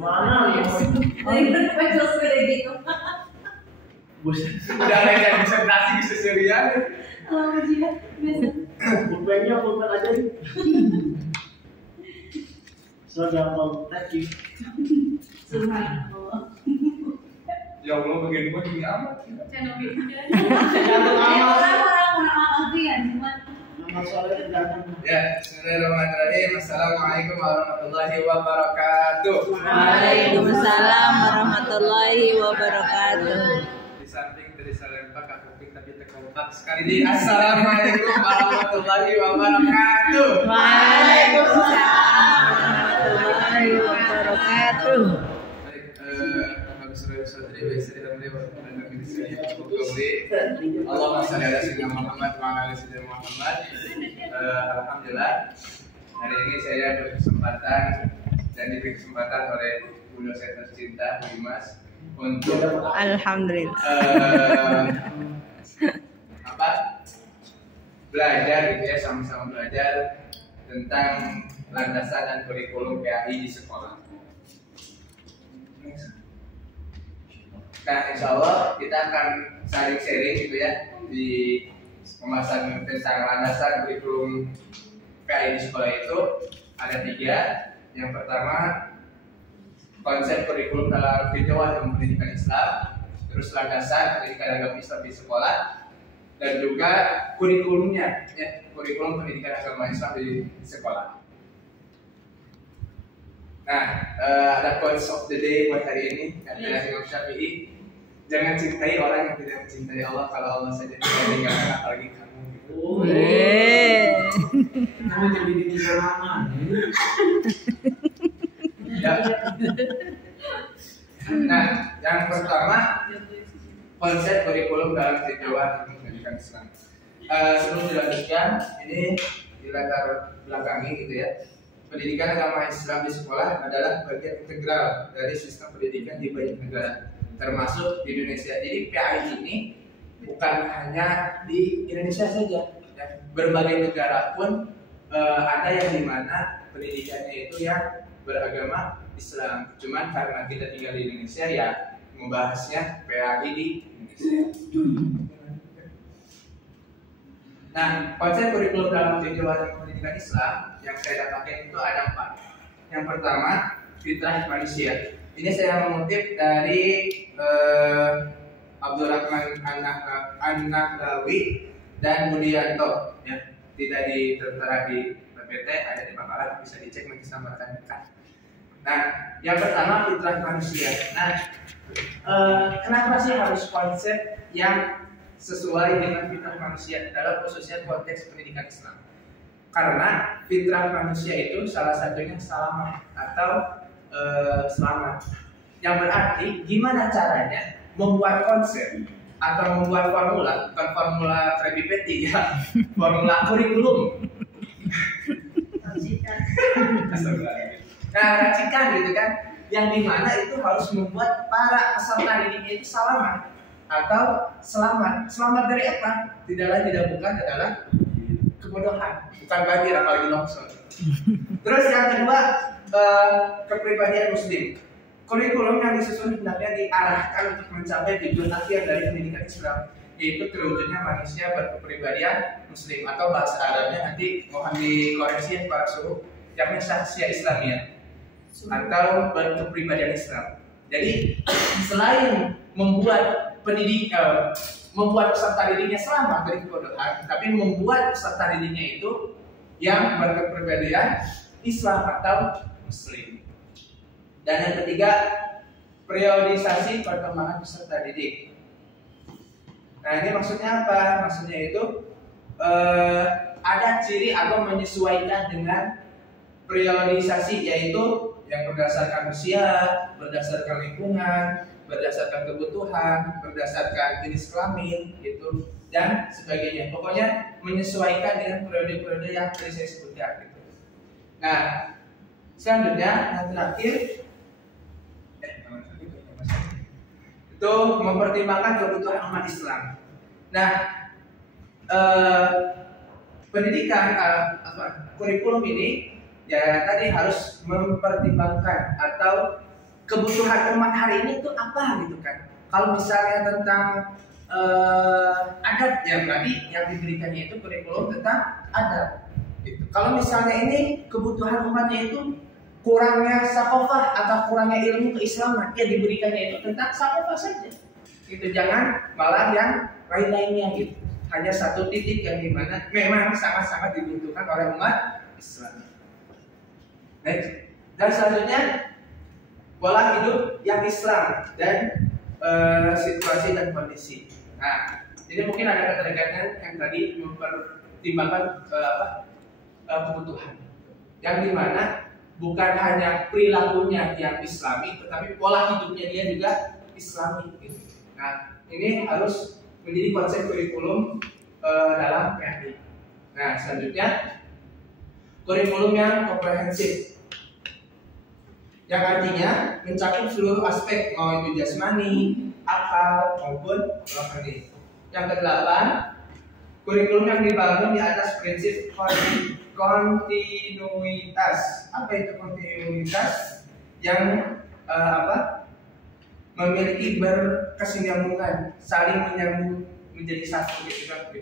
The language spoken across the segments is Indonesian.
Mana nih? Buset, udah ada yang konsentrasi di seserian. Pulpennya pulpen aja nih. Sudah kontak gitu. Subhanallah. Ya Allah, bagian gua gini amat. Channel video. Nama soalnya jangan. Ya, bismillahirrahmanirrahim. Assalamualaikum warahmatullahi wabarakatuh. Waalaikumsalam warahmatullahi wabarakatuh. Di samping tadi salempak akupik tapi terkompak sekali di Assalamualaikum warahmatullahi wabarakatuh. Waalaikumsalam warahmatullahi wabarakatuh. Baik, saudara-saudari, biasa dalam lewat pandang ini saya Allahumma shalli ala sayyidina Muhammad wa ala ali sayyidina Muhammad. Alhamdulillah hari ini saya berkesempatan dan diberi kesempatan oleh Bu dosen tercinta Bu Dimas untuk Alhamdulillah. Belajar gitu ya, sama-sama belajar tentang landasan dan kurikulum PAI di sekolah. Nah, insya Allah kita akan saling sharing gitu ya di pembahasan tentang landasan kurikulum PAI di sekolah itu ada 3. Yang pertama, konsep kurikulum dalam kehidupan pendidikan Islam, terus landasan pendidikan agama Islam di sekolah, dan juga kurikulumnya, ya, kurikulum pendidikan agama Islam di sekolah. Nah, ada quotes of the day buat hari ini adalah Imam Syafi'i. Jangan cintai orang yang tidak mencintai Allah, kalau Allah saja tidak meninggalkan, apalagi kamu. Kamu jadi di lama. Ya. Nah, yang pertama konsep kurikulum dalam kehidupan pendidikan Islam. Sebelum dilanjutkan, ini dilatar belakangi gitu ya. Pendidikan agama Islam di sekolah adalah bagian integral dari sistem pendidikan di banyak negara, termasuk di Indonesia. Jadi PAI ini bukan hanya di Indonesia saja, ya. Berbagai negara pun ada yang dimana pendidikannya itu yang beragama Islam. Cuman karena kita tinggal di Indonesia, ya membahasnya PAI di Indonesia. Nah, konsep kurikulum dalam kehidupan pendidikan Islam yang saya dapatkan itu ada 4. Yang pertama, fitrah manusia. Ini saya mengutip dari Abdurrahman An-Nahlawi dan Mudianto, ya. Tidak tertera di PPT, ada di makalah, bisa dicek nanti sama rekan-rekan. Nah, yang pertama fitrah manusia. Nah, kenapa sih harus konsep yang sesuai dengan fitrah manusia dalam khususnya konteks pendidikan Islam? Karena fitrah manusia itu salah satunya salamah atau selamat. Yang berarti gimana caranya membuat konsep atau membuat formula, bukan formula Krabby Patty ya, formula kurikulum. Nah, racikan gitu kan, yang dimana itu harus membuat para peserta didiknya itu salamah atau selamat. Selamat dari apa? Tidak lain tidak bukan adalah kebodohan, bukan banjir apalagi longsor. Terus yang kedua, kepribadian muslim. Kurikulum yang disusun hendaknya diarahkan untuk mencapai tujuan akhir dari pendidikan Islam, yaitu terwujudnya manusia berkepribadian muslim, atau bahasa Arabnya nanti mohon dikoreksi para suhu, yakni syakhsiyah Islamiyah atau berkepribadian Islam. Jadi selain membuat membuat peserta didiknya selamat dari kebodohan, tapi membuat peserta didiknya itu yang berkepribadian Islam atau Muslim. Dan yang ketiga, periodisasi perkembangan peserta didik. Nah, ini maksudnya apa? Maksudnya itu ada ciri atau menyesuaikan dengan periodisasi, yaitu yang berdasarkan usia, berdasarkan lingkungan, berdasarkan kebutuhan, berdasarkan jenis kelamin, gitu, dan sebagainya. Pokoknya menyesuaikan dengan periode-periode yang tadi saya sebutkan, gitu. Nah, selanjutnya yang terakhir, itu mempertimbangkan kebutuhan umat Islam. Nah, pendidikan kurikulum ini ya tadi harus mempertimbangkan atau kebutuhan umat hari ini itu apa gitu kan. Kalau misalnya tentang adat, ya berarti yang diberikannya itu kurikulum tentang adat gitu. Kalau misalnya ini kebutuhan umatnya itu kurangnya sakofah atau kurangnya ilmu keislaman, ya diberikannya itu tentang sakofah saja gitu. Jangan malah yang lain-lainnya gitu. Hanya satu titik yang dimana memang sangat-sangat dibutuhkan oleh umat Islam. Next. Dan selanjutnya pola hidup yang Islam dan situasi dan kondisi. Nah, ini mungkin ada keterkaitan yang tadi mempertimbangkan kebutuhan, yang dimana bukan hanya perilakunya yang Islami, tetapi pola hidupnya dia juga Islami. Gitu. Nah, ini harus menjadi konsep kurikulum dalam PNI. Nah, selanjutnya kurikulum yang komprehensif, yang artinya mencakup seluruh aspek, mau itu jasmani, akal maupun rohani. Yang kedelapan, kurikulum yang dibangun di atas prinsip kontinuitas. Apa itu kontinuitas? Yang memiliki berkesinambungan, saling menyambung menjadi satu gitu kan.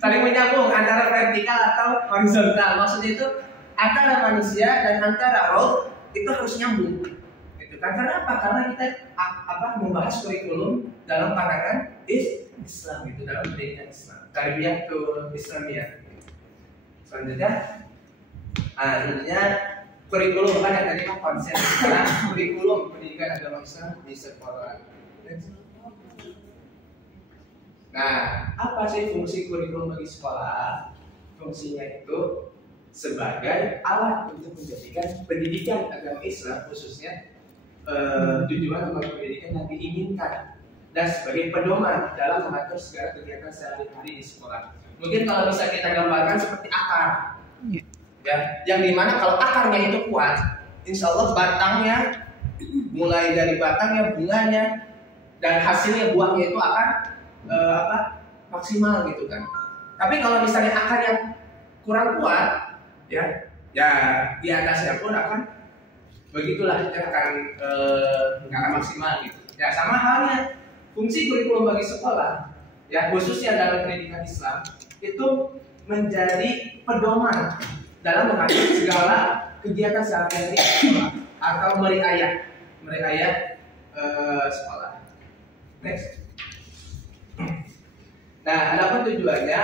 Saling menyambung antara vertikal atau horizontal. Maksudnya itu antara manusia dan antara roh itu harus nyambung. Gitu kan? Karena apa? Karena kita membahas kurikulum dalam pandangan Islam gitu, dalam pendidikan Islam. Tarbiyatul Islamiyah. Selanjutnya kurikulum kan yang tadi konsep. Sekarang kurikulum pendidikan agama Islam di sekolah. Nah, apa sih fungsi kurikulum bagi sekolah? Fungsinya itu sebagai alat untuk menjadikan pendidikan agama Islam, khususnya tujuan untuk pendidikan yang diinginkan, dan sebagai pedoman dalam mengatur segala kegiatan sehari-hari di sekolah. Mungkin kalau bisa kita gambarkan seperti akar, ya, yang dimana kalau akarnya itu kuat, insya Allah batangnya, mulai dari batangnya, bunganya, dan hasilnya buahnya itu akan maksimal gitu kan. Tapi kalau misalnya akar yang kurang kuat, ya di atasnya pun akan begitulah, ya akan nggak akan maksimal gitu. Ya sama halnya fungsi kurikulum bagi sekolah, ya khususnya dalam pendidikan Islam itu menjadi pedoman dalam mengatur segala kegiatan sehari-hari sekolah atau meriayah sekolah. Next. Nah, adapun tujuannya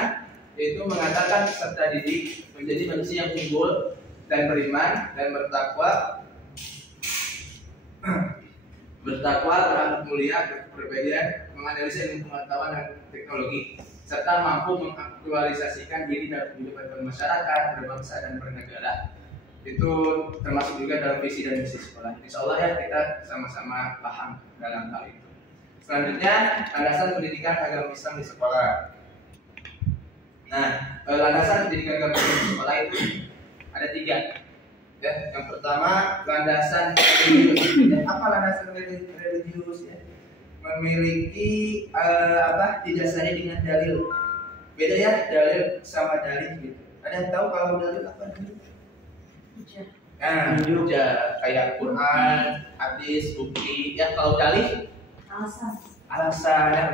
yaitu mengatakan peserta didik menjadi manusia yang unggul dan beriman dan bertakwa, berakhlak mulia, berperbedaan, menganalisa ilmu pengetahuan dan teknologi, serta mampu mengaktualisasikan diri dalam kehidupan bermasyarakat, berbangsa dan bernegara. Itu termasuk juga dalam visi dan misi sekolah. Insya Allah ya kita sama-sama paham dalam hal itu. Selanjutnya, landasan pendidikan agama Islam di sekolah. Nah, landasan pendidikan agama Islam di sekolah itu ada 3. Ya, yang pertama landasan religius. Apa landasan religius ya? Memiliki didasari dengan dalil. Beda ya dalil sama dalil gitu. Ada yang tahu kalau dalil apa dalil? Hujjah kayak Quran, hadis, bukti. Ya kalau dalil alasan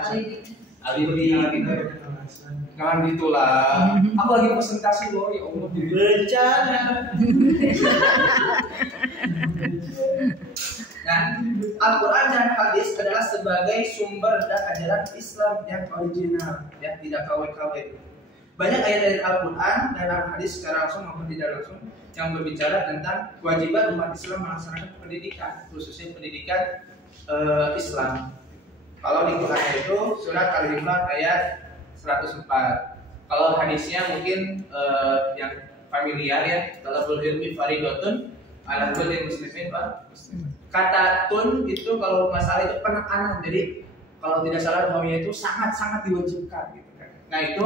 alibi gitu. Jangan gitulah. Aku lagi presentasi loh, ya Allah. Bercanda. Nah, Al-Quran dan hadis adalah sebagai sumber dan ajaran Islam yang original, ya tidak KW-KW. Banyak ayat dari Al-Quran dan Al-Hadis secara langsung maupun tidak langsung yang berbicara tentang kewajiban umat Islam melaksanakan pendidikan, khususnya pendidikan Islam. Kalau di Quran itu surat Al-Imran ayat 104. Kalau hadisnya mungkin yang familiar ya, talabul ilmi faridatun ala kulli muslimin wa muslimat. Kata tun itu kalau masalah itu penekanan. Jadi kalau tidak salah namanya itu sangat-sangat diwajibkan gitu kan. Nah, itu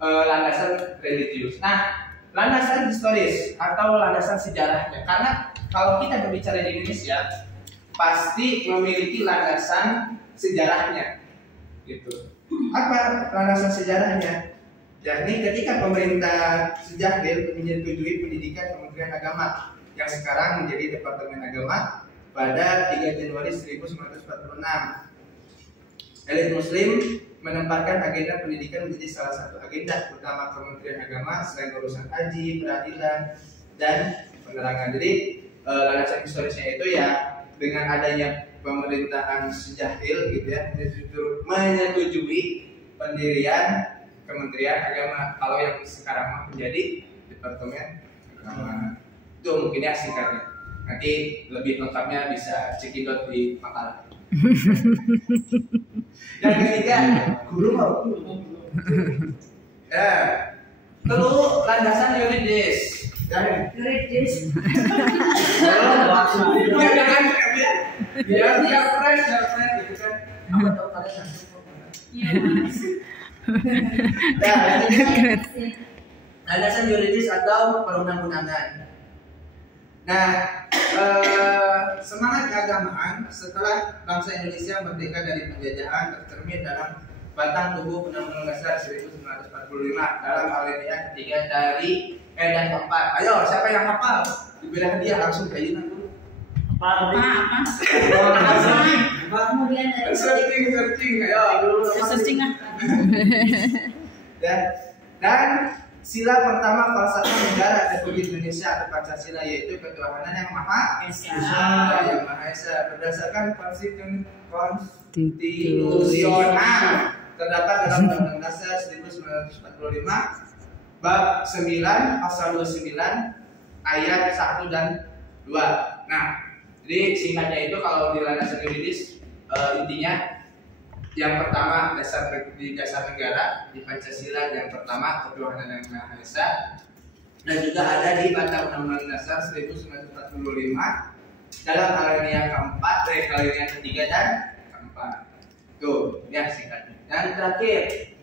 landasan religius. Nah, landasan historis atau landasan sejarahnya. Karena kalau kita berbicara di Indonesia pasti memiliki landasan sejarahnya. Gitu. Apa landasan sejarahnya? Yakni ketika pemerintah Sejahdir menyetujui pendidikan Kementerian Agama yang sekarang menjadi Departemen Agama pada 3 Januari 1946. Elit Muslim menempatkan agenda pendidikan menjadi salah satu agenda utama Kementerian Agama selain urusan haji, peradilan, dan penerangan. Jadi landasan historisnya itu ya dengan adanya pemerintahan Sejahil gitu ya, menyetujui pendirian Kementerian Agama. Kalau yang sekarang menjadi Departemen Agama. Itu mungkin ya singkatnya. Nanti lebih lengkapnya bisa cekidot di makalah. Yang ketiga, guru mau. Ya, lalu landasan yuridis. Yuridis. Ya jangan biar fresh gitu kan. Apa tahu kalian? Iya, Mas. Ya, landasan yuridis atau perundang-undangan. Nah, semangat keagamaan setelah bangsa Indonesia merdeka dari penjajahan tercermin dalam batang tubuh Undang-Undang Dasar 1945 dalam alinea ketiga dari dan keempat. Ayo, siapa yang hafal? Diberi hadiah langsung ke Yunan dulu. Apa? Kemudian dari Searching, ayo. Searching ah. Dan sila pertama falsafah negara Republik Indonesia atau Pancasila yaitu ketuhanan yang Maha Esa. Yang Maha Esa berdasarkan konstitusional terdapat dalam Undang-Undang Dasar 1945 bab 9 pasal 29 ayat 1 dan 2. Nah, jadi singkatnya itu kalau di landasan yuridis intinya yang pertama di dasar negara di Pancasila yang pertama ketuhanan yang Maha Esa, dan juga ada di Batang Undang-Undang Dasar 1945 dalam alinea keempat, alinea ketiga dan keempat. Tuh ya singkatnya. Dan terakhir,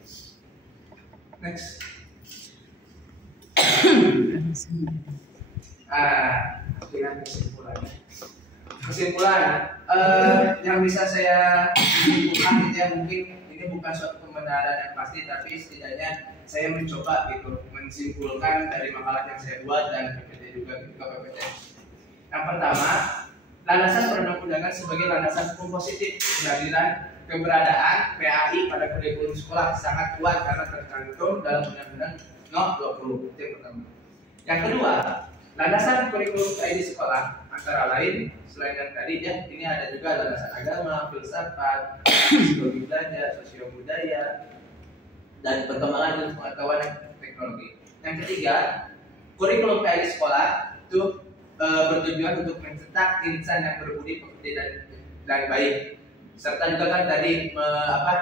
next. Kesimpulan yang bisa saya simpulkan itu ya, mungkin ini bukan suatu pembenaran yang pasti, tapi setidaknya saya mencoba gitu menyimpulkan dari makalah yang saya buat dan PPT juga ke PPT. Yang pertama, landasan perundang-undangan sebagai landasan hukum positif keberadaan PAI pada kurikulum sekolah sangat kuat karena tercantum dalam Undang-Undang No. 20. Itu yang pertama. Yang kedua, landasan kurikulum PAI di sekolah antara lain selain yang tadi ya, ini ada juga landasan agama, filsafat, psikologi belajar, sosio budaya, dan perkembangan ilmu pengetahuan dan teknologi. Yang ketiga, kurikulum PAI di sekolah itu bertujuan untuk mencetak insan yang berbudi pekerti dan baik, serta juga kan tadi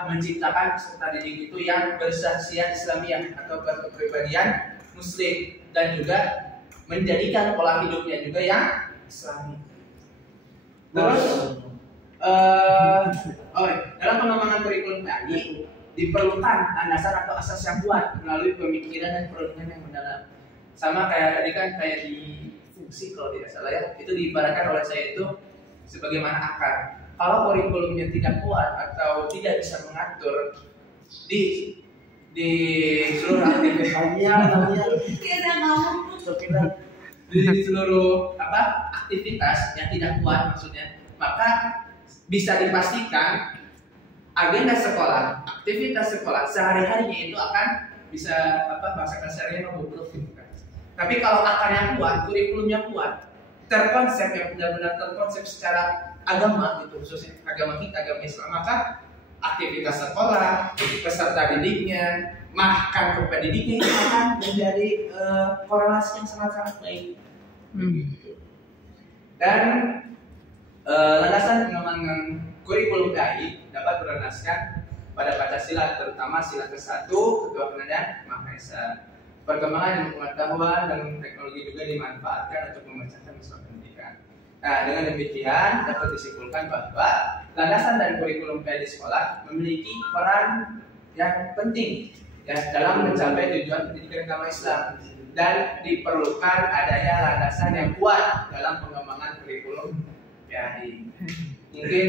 menciptakan peserta didik itu yang bersaksiat Islamiyah atau berkepribadian Muslim, dan juga menjadikan pola hidupnya juga yang Islami. Terus dalam pengembangan kurikulum PAI diperlukan landasan atau asas yang kuat melalui pemikiran dan perenungan yang mendalam. Sama kayak tadi kan kayak di fungsi kalau tidak salah ya, itu diibaratkan oleh saya itu sebagaimana akar. Kalau kurikulumnya tidak kuat atau tidak bisa mengatur di seluruh aktivitas yang tidak kuat maksudnya, maka bisa dipastikan agenda sekolah, aktivitas sekolah sehari-harinya itu akan bisa bahasa kasarnya memburuk gitu kan. Tapi kalau akarnya kuat, kurikulumnya kuat, terkonsep yang benar-benar terkonsep secara agama gitu, khususnya agama kita, agama Islam, maka aktivitas sekolah, peserta didiknya, bahkan pendidiknya itu akan menjadi korelasi yang sangat-sangat baik. Dan landasan pengembangan kurikulum PAI dapat berlandaskan pada Pancasila, terutama sila ke-1 ketuhanan yang Maha Esa. Perkembangan ilmu pengetahuan dan teknologi juga dimanfaatkan untuk memecahkan masalah pendidikan. Nah, dengan demikian dapat disimpulkan bahwa landasan dan kurikulum PAI di sekolah memiliki peran yang penting ya dalam mencapai tujuan pendidikan agama Islam, dan diperlukan adanya landasan yang kuat dalam pengembangan kurikulum PAI. Mungkin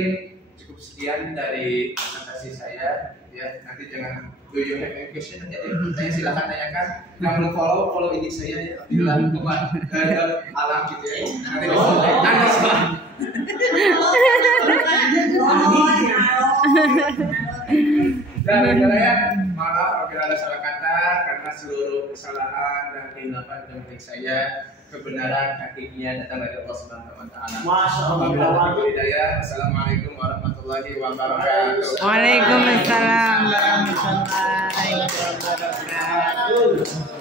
cukup sekian dari presentasi saya. Ya, nanti jangan do you have any question, nanti ada yang bertanya silakan tanyakan. Yang belum follow IG saya ya. Bilang alam gitu ya. Nanti nanti dan ya, maaf apabila ada salah kata karena seluruh kesalahan dan kehilafan dalam diri saya, kebenaran hakikatnya datang dari Allah Subhanahu wa taala. Masya Allah. Wabillahi hidayah. Assalamualaikum warahmatullahi wabarakatuh. Waalaikumsalam warahmatullahi wabarakatuh.